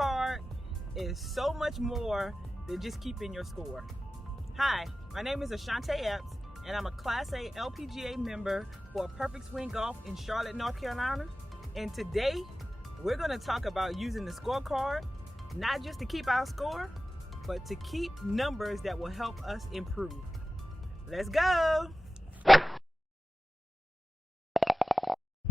scorecard is so much more than just keeping your score. Hi, my name is Ashaunta Epps, and I'm a Class A LPGA member for Perfect Swing Golf in Charlotte, North Carolina. And today, we're going to talk about using the scorecard, not just to keep our score, but to keep numbers that will help us improve. Let's go!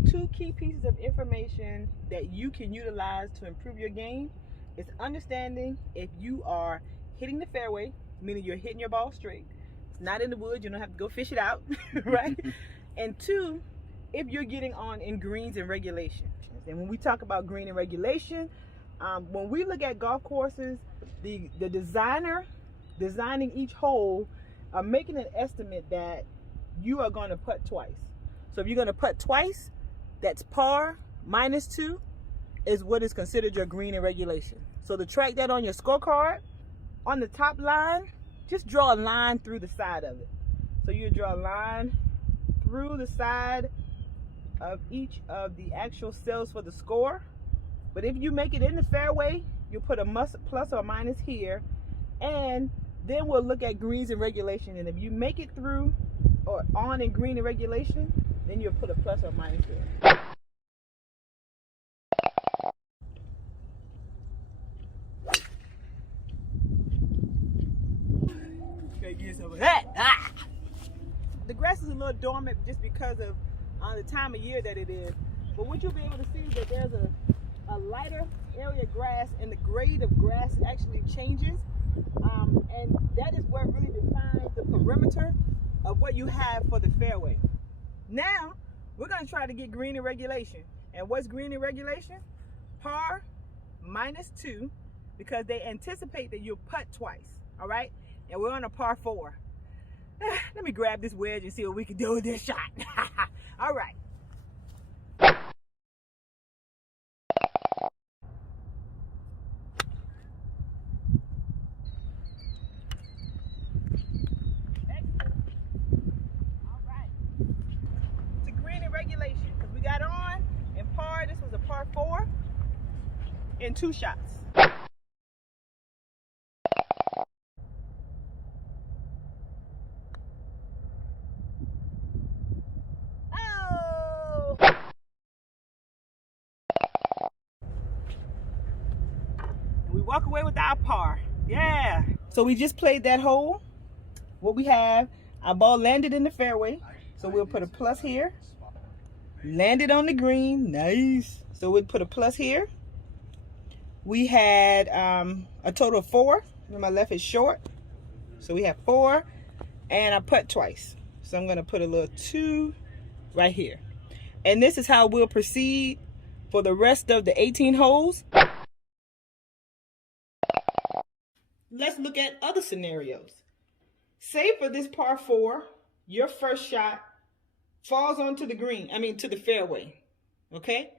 Two key pieces of information that you can utilize to improve your game is understanding if you are hitting the fairway, meaning you're hitting your ball straight. It's not in the woods, you don't have to go fish it out, right? And two, if you're getting on in greens and regulation. And when we talk about green and regulation, when we look at golf courses, the designer designing each hole are making an estimate that you are going to putt twice. So if you're going to putt twice, that's par minus 2 is what is considered your green and regulation. So to track that on your scorecard, on the top line, just draw a line through the side of it. So you draw a line through the side of each of the actual cells for the score. But if you make it in the fairway, you'll put a plus or minus here, and then we'll look at greens and regulation. And if you make it through or on in green and regulation, then you'll put a plus or minus there. Get some of that. The grass is a little dormant just because of the time of year that it is. But what you'll be able to see is that there's a lighter area of grass, and the grade of grass actually changes. And that is what really defines the perimeter of what you have for the fairway. Now, we're going to try to get green in regulation. And what's green in regulation? Par minus 2, because they anticipate that you'll putt twice, all right? And we're on a par 4. Let me grab this wedge and see what we can do with this shot. All right. Regulation, because we got on and par. This was a par 4 in 2 shots. Oh! We walk away with our par. Yeah. So we just played that hole. What we have, our ball landed in the fairway, so we'll put a plus here. Landed on the green, nice. So we'd put a plus here. We had a total of 4. My left is short, so we have 4, and I putt twice. So I'm gonna put a little 2 right here. And this is how we'll proceed for the rest of the 18 holes. Let's look at other scenarios. Say for this par 4, your first shot falls onto the green, to the fairway, okay?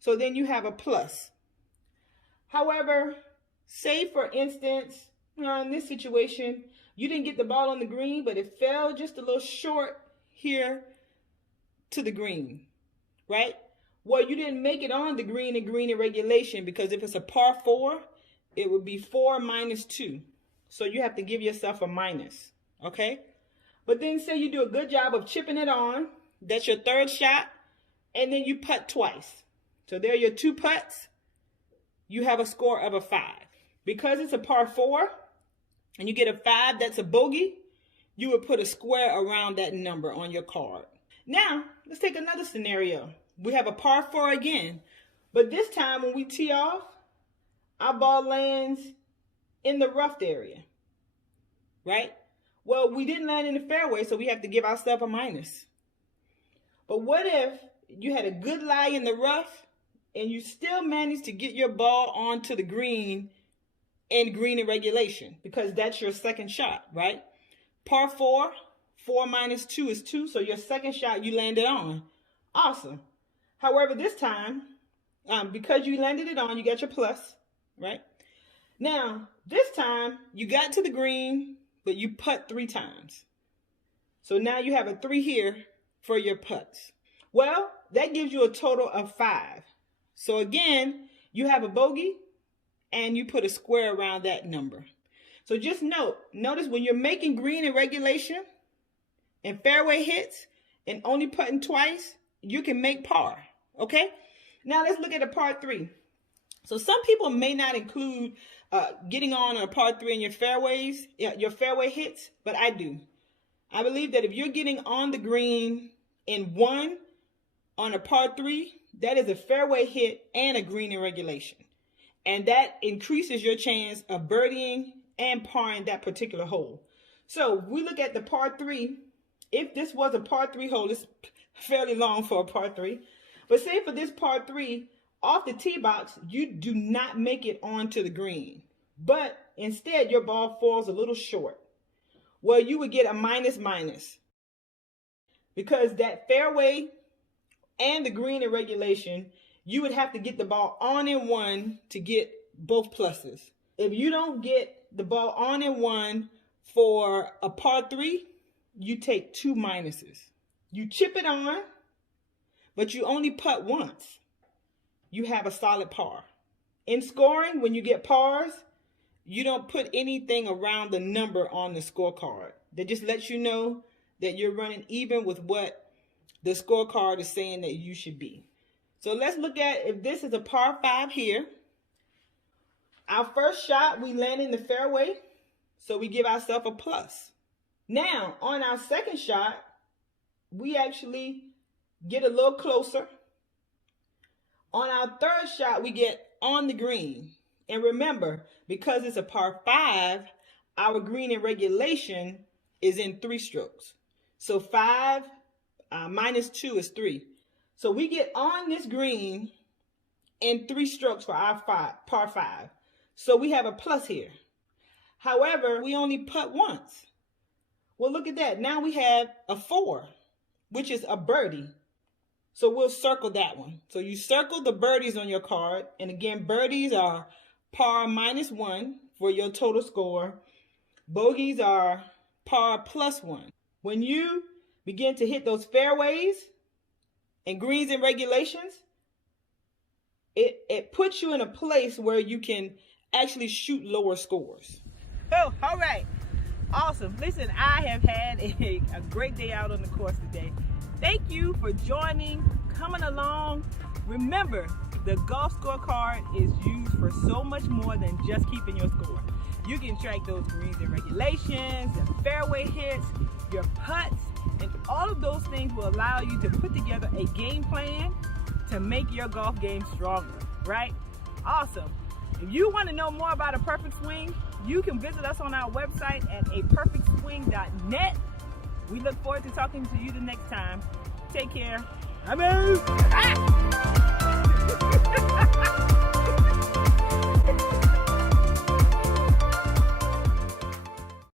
So then you have a plus. However, say for instance, in this situation, you didn't get the ball on the green, but it fell just a little short here to the green, right? Well, you didn't make it on the green in regulation, because if it's a par 4, it would be 4 minus 2. So you have to give yourself a minus, okay? But then say you do a good job of chipping it on. That's your third shot, and then you putt twice. So there are your 2 putts. You have a score of a 5. Because it's a par 4, and you get a 5, that's a bogey, you would put a square around that number on your card. Now, let's take another scenario. We have a par 4 again, but this time when we tee off, our ball lands in the rough area, right? Well, we didn't land in the fairway, so we have to give ourselves a minus. But what if you had a good lie in the rough and you still managed to get your ball onto the green in green and regulation? Because that's your second shot, right? Par 4, 4 minus 2 is 2, so your second shot you landed on. Awesome. However, this time, because you landed it on, you got your plus, right? Now, this time, you got to the green, but you putt 3 times. So now you have a 3 here for your putts. Well, that gives you a total of 5. So again, you have a bogey and you put a square around that number. So just notice when you're making green in regulation and fairway hits and only putting twice, you can make par, okay? Now let's look at a par 3. So some people may not include getting on a par 3 in your fairways, your fairway hits, but I do. I believe that if you're getting on the green in 1 on a par 3, that is a fairway hit and a green in regulation. And that increases your chance of birdieing and parring that particular hole. So we look at the par 3. If this was a par 3 hole, it's fairly long for a par 3. But say for this par 3, off the tee box, you do not make it onto the green. But instead, your ball falls a little short. Well, you would get a minus. Because that fairway and the green in regulation, you would have to get the ball on in 1 to get both pluses. If you don't get the ball on in 1 for a par 3, you take 2 minuses. You chip it on, but you only putt once. You have a solid par. In scoring, when you get pars, you don't put anything around the number on the scorecard. That just lets you know that you're running even with what the scorecard is saying that you should be. So let's look at if this is a par 5 here. Our first shot, we land in the fairway, so we give ourselves a plus. Now, on our second shot, we actually get a little closer. On our third shot, we get on the green. And remember, because it's a par 5, our green in regulation is in 3 strokes. So 5 minus 2 is 3. So we get on this green in 3 strokes for our par 5. So we have a plus here. However, we only putt once. Well, look at that. Now we have a 4, which is a birdie. So we'll circle that one. So you circle the birdies on your card. And again, birdies are par minus 1 for your total score. Bogeys are par plus 1. When you begin to hit those fairways and greens and regulations, it puts you in a place where you can actually shoot lower scores. Oh, all right. Awesome. Listen, I have had a great day out on the course today. Thank you for joining, coming along. Remember, the golf scorecard is used for so much more than just keeping your score. You can track those greens and regulations, the fairway hits, your putts, and all of those things will allow you to put together a game plan to make your golf game stronger, right? Awesome. If you want to know more about A Perfect Swing, you can visit us on our website at aperfectswing.net. We look forward to talking to you the next time. Take care. Bye-bye.